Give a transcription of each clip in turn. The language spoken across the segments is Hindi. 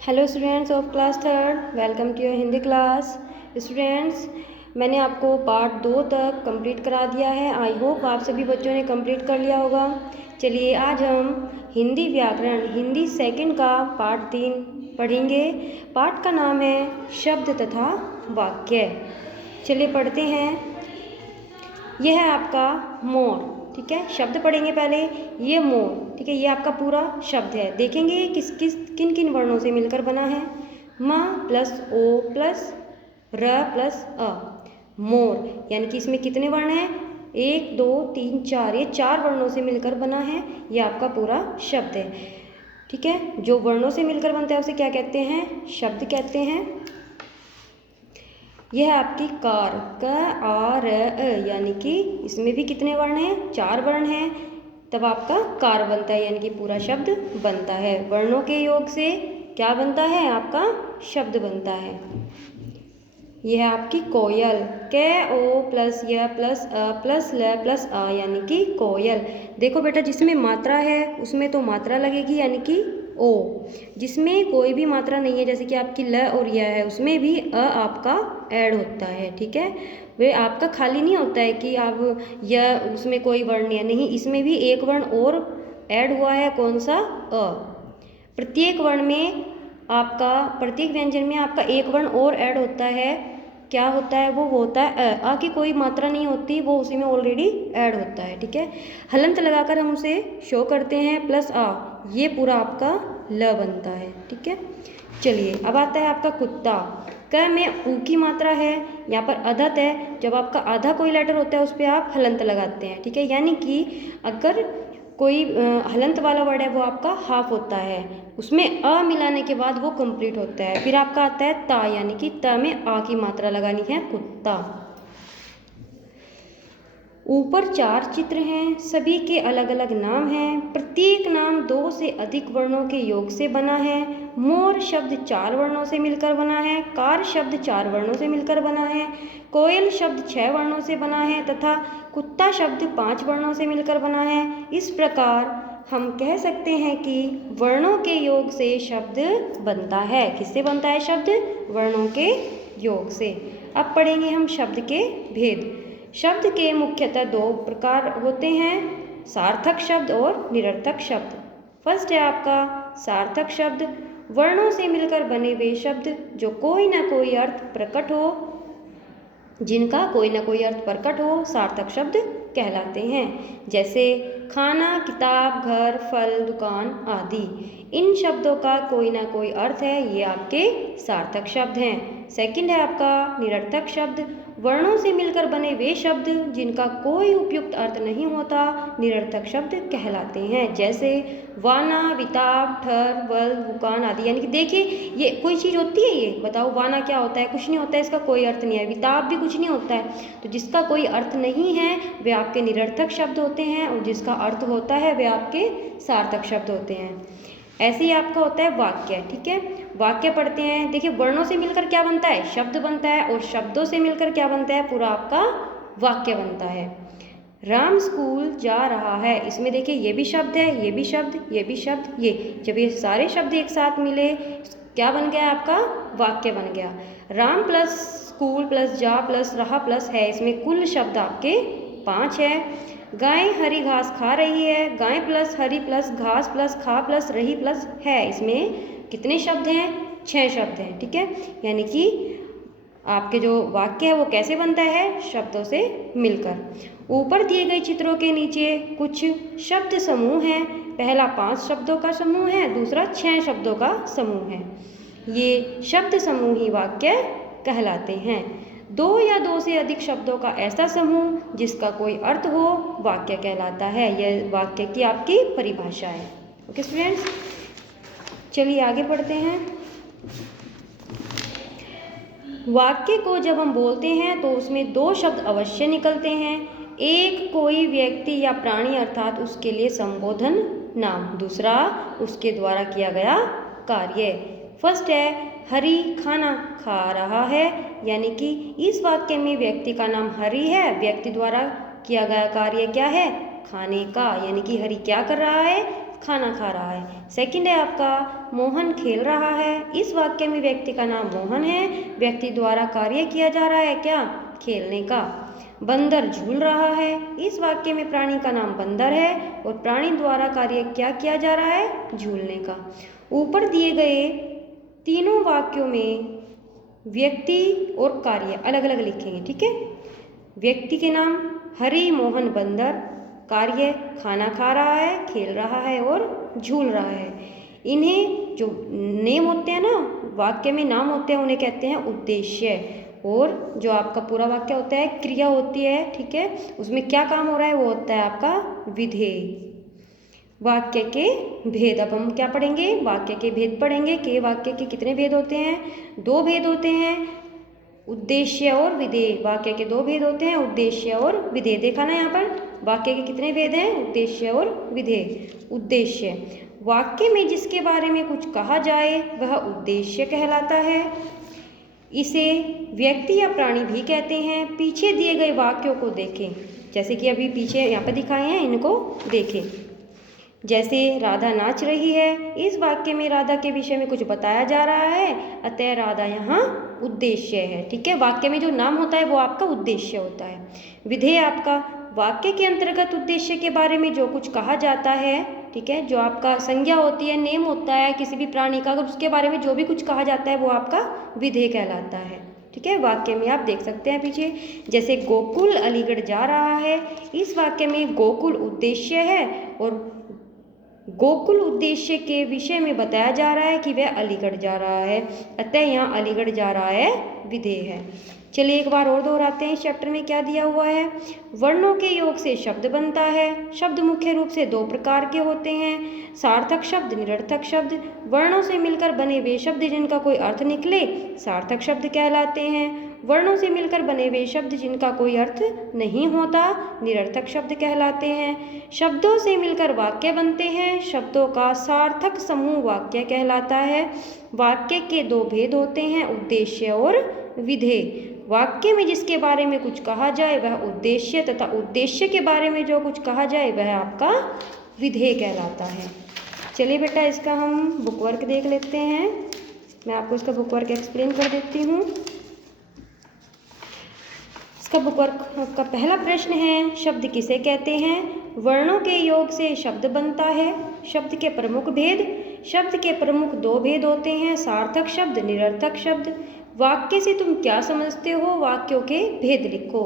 Hello students of class third, welcome to your Hindi class. Students, मैंने आपको पार्ट 2 तक कंप्लीट करा दिया है। आई होप आप सभी बच्चों ने कंप्लीट कर लिया होगा। चलिए आज हम हिंदी व्याकरण हिंदी सेकंड का पार्ट 3 पढ़ेंगे। पार्ट का नाम है शब्द तथा वाक्य। चलिए पढ़ते हैं। यह है आपका मोर, ठीक है। शब्द पढ़ेंगे पहले। ये मोर, ठीक है, ये आपका पूरा शब्द है। देखेंगे किन किन वर्णों से मिलकर बना है। म प्लस ओ प्लस र प्लस अ, मोर। यानी कि इसमें कितने वर्ण हैं? 1 2 3 4, ये 4 वर्णों से मिलकर बना है। ये आपका पूरा शब्द है, ठीक है। जो वर्णों से मिलकर बनता है उसे क्या कहते हैं? शब्द कहते हैं। यह आपकी कार, क आ र अ, यानी कि इसमें भी कितने वर्ण हैं? 4 वर्ण हैं। तब आपका कार बनता है, यानी कि पूरा शब्द बनता है। वर्णों के योग से क्या बनता है? आपका शब्द बनता है। यह है आपकी कोयल, क ओ प्लस य प्लस अ प्लस ल प्लस अ, यानी कि कोयल। देखो बेटा, जिसमें मात्रा है उसमें तो मात्रा लगेगी, यानी कि ओ। जिसमें कोई भी मात्रा नहीं है, जैसे कि आपकी ल और य है, उसमें भी अ आपका ऐड होता है, ठीक है। वे आपका खाली नहीं होता है कि आप य उसमें कोई वर्ण नहीं है, नहीं, इसमें भी एक वर्ण और ऐड हुआ है। कौन सा? अ। प्रत्येक वर्ण में आपका, प्रत्येक व्यंजन में आपका एक वर्ण और ऐड होता है। क्या होता है? वो होता है अ की कोई मात्रा नहीं होती, वो उसी में ऑलरेडी ऐड होता है, ठीक है। हलंत लगाकर हम उसे शो करते हैं, प्लस आ, ये पूरा आपका ल बनता है, ठीक है। चलिए अब आता है आपका कुत्ता। क में ऊ की मात्रा है, यहाँ पर अधत है। जब आपका आधा कोई लेटर होता है उस पर आप हलंत लगाते हैं, ठीक है। यानी कि अगर कोई हलंत वाला वर्ड है वो आपका हाफ होता है, उसमें अ मिलाने के बाद वो कंप्लीट होता है। फिर आपका आता है ता, यानी कि त में आ की मात्रा लगानी है, कुत्ता। ऊपर 4 चित्र हैं, सभी के अलग अलग नाम हैं। प्रत्येक नाम 2 से अधिक वर्णों के योग से बना है। मोर शब्द 4 वर्णों से मिलकर बना है। कार शब्द 4 वर्णों से मिलकर बना है। कोयल शब्द 6 वर्णों से बना है तथा कुत्ता शब्द 5 वर्णों से मिलकर बना है। इस प्रकार हम कह सकते हैं कि वर्णों के योग से शब्द बनता है। किससे बनता है शब्द? वर्णों के योग से। अब पढ़ेंगे हम शब्द के भेद। शब्द के मुख्यतः 2 प्रकार होते हैं, सार्थक शब्द और निरर्थक शब्द। फर्स्ट है आपका सार्थक शब्द, वर्णों से मिलकर बने वे शब्द जो कोई ना कोई अर्थ प्रकट हो, जिनका कोई ना कोई अर्थ प्रकट हो, सार्थक शब्द कहलाते हैं। जैसे खाना, किताब, घर, फल, दुकान आदि। इन शब्दों का कोई ना कोई अर्थ है, ये आपके सार्थक शब्द हैं। सेकंड है आपका निरर्थक शब्द, वर्णों से मिलकर बने वे शब्द जिनका कोई उपयुक्त अर्थ नहीं होता, निरर्थक शब्द कहलाते हैं। जैसे वाना, विताब, ठर, बल, दुकान आदि। यानी कि देखिए, ये कोई चीज़ होती है, ये बताओ वाना क्या होता है? कुछ नहीं होता है, इसका कोई अर्थ नहीं है। विताब भी कुछ नहीं होता है। तो जिसका कोई अर्थ नहीं है वे आपके निरर्थक शब्द होते हैं, और जिसका अर्थ होता है वे आपके सार्थक शब्द होते हैं। ऐसे ही आपका होता है वाक्य, ठीक है। वाक्य पढ़ते हैं। देखिए, वर्णों से मिलकर क्या बनता है? शब्द बनता है, और शब्दों से मिलकर क्या बनता है? पूरा आपका वाक्य बनता है। राम स्कूल जा रहा है, इसमें देखिए ये भी शब्द है, ये भी शब्द, ये भी शब्द, ये जब ये सारे शब्द एक साथ मिले क्या बन गया? आपका वाक्य बन गया। राम प्लस स्कूल प्लस जा प्लस रहा प्लस है, इसमें कुल शब्द आपके 5 है। गाय हरी घास खा रही है, गाय प्लस हरी प्लस घास प्लस खा प्लस रही प्लस है, इसमें कितने शब्द हैं? 6 शब्द हैं, ठीक है। यानी कि आपके जो वाक्य है वो कैसे बनता है? शब्दों से मिलकर। ऊपर दिए गए चित्रों के नीचे कुछ शब्द समूह हैं। पहला 5 शब्दों का समूह है, दूसरा 6 शब्दों का समूह है। ये शब्द समूह ही वाक्य कहलाते हैं। 2 या 2 से अधिक शब्दों का ऐसा समूह जिसका कोई अर्थ हो, वाक्य कहलाता है। यह वाक्य की आपकी परिभाषा है। ओके स्टूडेंट्स, चलिए आगे पढ़ते हैं। वाक्य को जब हम बोलते हैं तो उसमें 2 शब्द अवश्य निकलते हैं। एक कोई व्यक्ति या प्राणी अर्थात उसके लिए संबोधन नाम, दूसरा उसके द्वारा किया गया कार्य। फर्स्ट है हरि खाना खा रहा है, यानी कि इस वाक्य में व्यक्ति का नाम हरि है, व्यक्ति द्वारा किया गया कार्य क्या है? खाने का। यानी कि हरि क्या कर रहा है? खाना खा रहा है। सेकंड है आपका मोहन खेल रहा है। इस वाक्य में व्यक्ति का नाम मोहन है। व्यक्ति द्वारा कार्य किया जा रहा है क्या? खेलने का। बंदर झूल रहा है। इस वाक्य में प्राणी का नाम बंदर है और प्राणी द्वारा कार्य क्या किया जा रहा है? झूलने का। ऊपर दिए गए तीनों वाक्यों में व्यक्ति और कार्य अलग अलग लिखेंगे, ठीक है। व्यक्ति के नाम हरि मोहन बंदर, कार्य खाना खा रहा है, खेल रहा है और झूल रहा है। इन्हें जो नेम होते हैं ना, वाक्य में नाम होते हैं, उन्हें कहते हैं उद्देश्य। और जो आपका पूरा वाक्य होता है क्रिया होती है, ठीक है, उसमें क्या काम हो रहा है वो होता है आपका विधेय। वाक्य के भेद, अब हम क्या पढ़ेंगे? वाक्य के भेद पढ़ेंगे कि वाक्य के कितने भेद होते हैं? 2 भेद होते हैं, उद्देश्य और विधेय। वाक्य के 2 भेद होते हैं, उद्देश्य और विधेय। देखा ना यहाँ पर वाक्य के कितने भेद हैं? उद्देश्य और विधेय। उद्देश्य, वाक्य में जिसके बारे में कुछ कहा जाए वह उद्देश्य कहलाता है। इसे व्यक्ति या प्राणी भी कहते हैं। पीछे दिए गए वाक्यों को देखें, जैसे कि अभी पीछे यहाँ पर दिखाए हैं, इनको देखें। जैसे राधा नाच रही है, इस वाक्य में राधा के विषय में कुछ बताया जा रहा है, अतः राधा यहाँ उद्देश्य है, ठीक है। वाक्य में जो नाम होता है वो आपका उद्देश्य होता है। विधेय आपका वाक्य के अंतर्गत उद्देश्य के बारे में जो कुछ कहा जाता है, ठीक है, जो आपका संज्ञा होती है, नेम होता है किसी भी प्राणी का, अगर उसके बारे में जो भी कुछ कहा जाता है वो आपका विधेय कहलाता है, ठीक है। वाक्य में आप देख सकते हैं पीछे, जैसे गोकुल अलीगढ़ जा रहा है, इस वाक्य में गोकुल उद्देश्य है और गोकुल उद्देश्य के विषय में बताया जा रहा है कि वह अलीगढ़ जा रहा है, अतः यहाँ अलीगढ़ जा रहा है विधेय है। चलिए एक बार और दोहराते हैं, इस चैप्टर में क्या दिया हुआ है। वर्णों के योग से शब्द बनता है। शब्द मुख्य रूप से 2 प्रकार के होते हैं, सार्थक शब्द, निरर्थक शब्द। वर्णों से मिलकर बने वे शब्द जिनका कोई अर्थ निकले सार्थक शब्द कहलाते हैं। वर्णों से मिलकर बने वे शब्द जिनका कोई अर्थ नहीं होता निरर्थक शब्द कहलाते हैं। शब्दों से मिलकर वाक्य बनते हैं। शब्दों का सार्थक समूह वाक्य कहलाता है। वाक्य के 2 भेद होते हैं, उद्देश्य और विधेय। वाक्य में जिसके बारे में कुछ कहा जाए वह उद्देश्य तथा उद्देश्य के बारे में जो कुछ कहा जाए वह आपका विधेय कहलाता है। चलिए बेटा इसका हम बुक वर्क देख लेते हैं। मैं आपको इसका बुक वर्क एक्सप्लेन कर देती हूँ। इसका बुक वर्क का पहला प्रश्न है, शब्द किसे कहते हैं? वर्णों के योग से शब्द बनता है। शब्द के प्रमुख भेद, शब्द के प्रमुख 2 भेद होते हैं, सार्थक शब्द, निरर्थक शब्द। वाक्य से तुम क्या समझते हो? वाक्यों के भेद लिखो।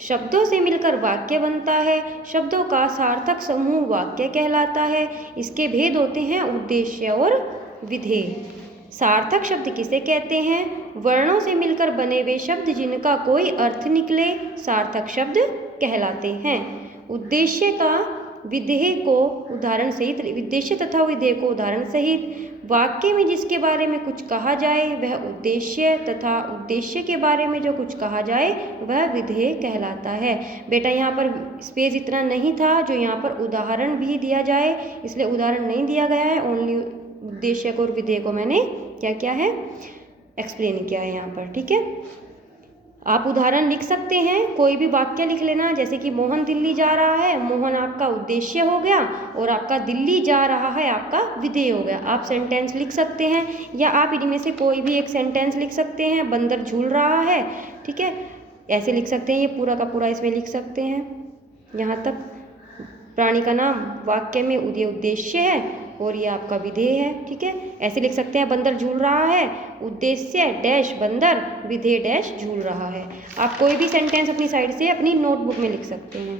शब्दों से मिलकर वाक्य बनता है। शब्दों का सार्थक समूह वाक्य कहलाता है। इसके भेद होते हैं उद्देश्य और विधेय। सार्थक शब्द किसे कहते हैं? वर्णों से मिलकर बने वे शब्द जिनका कोई अर्थ निकले सार्थक शब्द कहलाते हैं। उद्देश्य का विधेय को उदाहरण सहित, उद्देश्य तथा विधेय को उदाहरण सहित। वाक्य में जिसके बारे में कुछ कहा जाए वह उद्देश्य तथा उद्देश्य के बारे में जो कुछ कहा जाए वह विधेय कहलाता है। बेटा यहाँ पर स्पेस इतना नहीं था जो यहाँ पर उदाहरण भी दिया जाए, इसलिए उदाहरण नहीं दिया गया है। ओनली उद्देश्य को और विधेय को मैंने क्या किया है? एक्सप्लेन किया है यहाँ पर, ठीक है। आप उदाहरण लिख सकते हैं, कोई भी वाक्य लिख लेना, जैसे कि मोहन दिल्ली जा रहा है, मोहन आपका उद्देश्य हो गया और आपका दिल्ली जा रहा है आपका विधेय हो गया। आप सेंटेंस लिख सकते हैं या आप इनमें से कोई भी एक सेंटेंस लिख सकते हैं। बंदर झूल रहा है, ठीक है, ऐसे लिख सकते हैं। ये पूरा का पूरा इसमें लिख सकते हैं। यहाँ तक प्राणी का नाम वाक्य में ये उद्देश्य है और ये आपका विधेय है, ठीक है। ऐसे लिख सकते हैं, बंदर झूल रहा है, उद्देश्य डैश बंदर, विधेय डैश झूल रहा है। आप कोई भी सेंटेंस अपनी साइड से अपनी नोटबुक में लिख सकते हैं।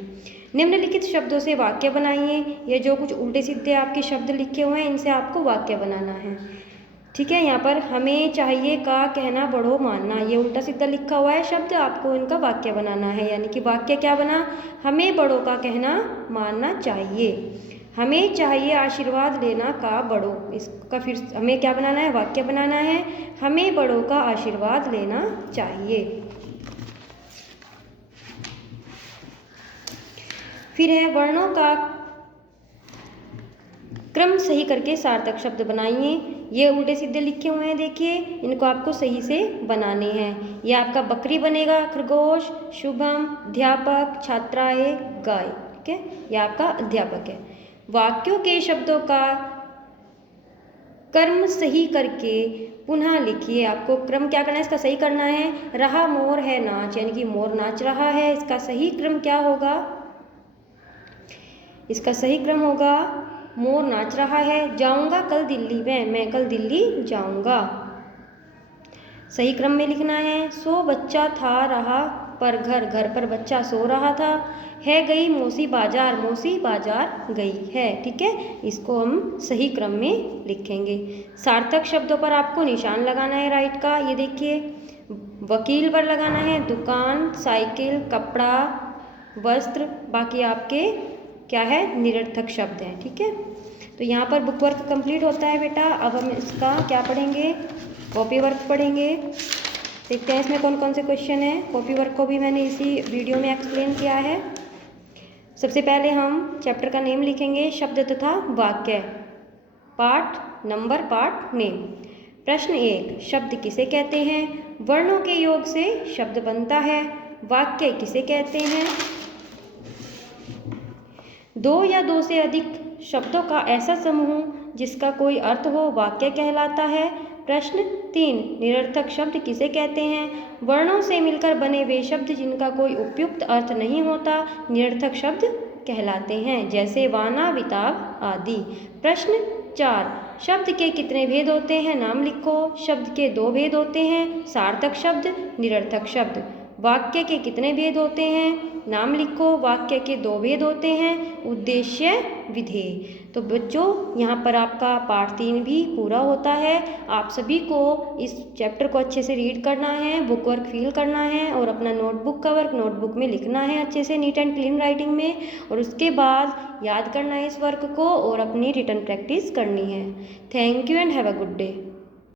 निम्नलिखित शब्दों से वाक्य बनाइए। ये जो कुछ उल्टे सीधे आपके शब्द लिखे हुए हैं इनसे आपको वाक्य बनाना है, ठीक है। यहाँ पर हमें चाहिए का कहना बढ़ो मानना, ये उल्टा सीधा लिखा हुआ है शब्द, आपको इनका वाक्य बनाना है। यानी कि वाक्य क्या बना? हमें बड़ों का कहना मानना चाहिए। हमें चाहिए आशीर्वाद लेना का बड़ों, इसका फिर हमें क्या बनाना है? वाक्य बनाना है। हमें बड़ों का आशीर्वाद लेना चाहिए। फिर है वर्णों का क्रम सही करके सार्थक शब्द बनाइए। ये उल्टे सीधे लिखे हुए हैं, देखिए, इनको आपको सही से बनाने हैं। ये आपका बकरी बनेगा खरगोश, शुभम अध्यापक, छात्राएं गाय, ठीक है, ये आपका अध्यापक है। वाक्यों के शब्दों का कर्म सही करके पुनः लिखिए। आपको क्रम क्या करना है, इसका सही करना है। रहा मोर है नाच, यानी कि मोर नाच रहा है, इसका सही क्रम क्या होगा, इसका सही क्रम होगा मोर नाच रहा है। जाऊंगा कल दिल्ली में, मैं कल दिल्ली जाऊंगा, सही क्रम में लिखना है। सो बच्चा था रहा पर घर, घर पर बच्चा सो रहा था। है गई मौसी बाजार, मौसी बाजार गई है। ठीक है, इसको हम सही क्रम में लिखेंगे। सार्थक शब्दों पर आपको निशान लगाना है राइट का। ये देखिए, वकील पर लगाना है, दुकान, साइकिल, कपड़ा, वस्त्र, बाकी आपके क्या है, निरर्थक शब्द हैं। ठीक है, तो यहाँ पर बुक वर्क कंप्लीट होता है बेटा। अब हम इसका क्या पढ़ेंगे, कॉपी वर्क पढ़ेंगे। देखते हैं इसमें कौन कौन से क्वेश्चन हैं। कॉपी वर्क को भी मैंने इसी वीडियो में एक्सप्लेन किया है। सबसे पहले हम चैप्टर का नेम लिखेंगे, शब्द तथा वाक्य, पार्ट नंबर, पार्ट नेम। प्रश्न 1, शब्द किसे कहते हैं? वर्णों के योग से शब्द बनता है। वाक्य किसे कहते हैं? दो या दो से अधिक शब्दों का ऐसा समूह जिसका कोई अर्थ हो वाक्य कहलाता है। प्रश्न 3, निरर्थक शब्द किसे कहते हैं? वर्णों से मिलकर बने वे शब्द जिनका कोई उपयुक्त अर्थ नहीं होता निरर्थक शब्द कहलाते हैं, जैसे वाना, विताब आदि। प्रश्न 4, शब्द के कितने भेद होते हैं? नाम लिखो। शब्द के 2 भेद होते हैं, सार्थक शब्द, निरर्थक शब्द। वाक्य के कितने भेद होते हैं? नाम लिखो। वाक्य के 2 भेद होते हैं, उद्देश्य, विधेय। तो बच्चों, यहाँ पर आपका पार्ट 3 भी पूरा होता है। आप सभी को इस चैप्टर को अच्छे से रीड करना है, बुक वर्क फिल करना है और अपना नोटबुक का वर्क नोटबुक में लिखना है अच्छे से, नीट एंड क्लीन राइटिंग में। और उसके बाद याद करना है इस वर्क को और अपनी रिटन प्रैक्टिस करनी है। Thank you and have a good day.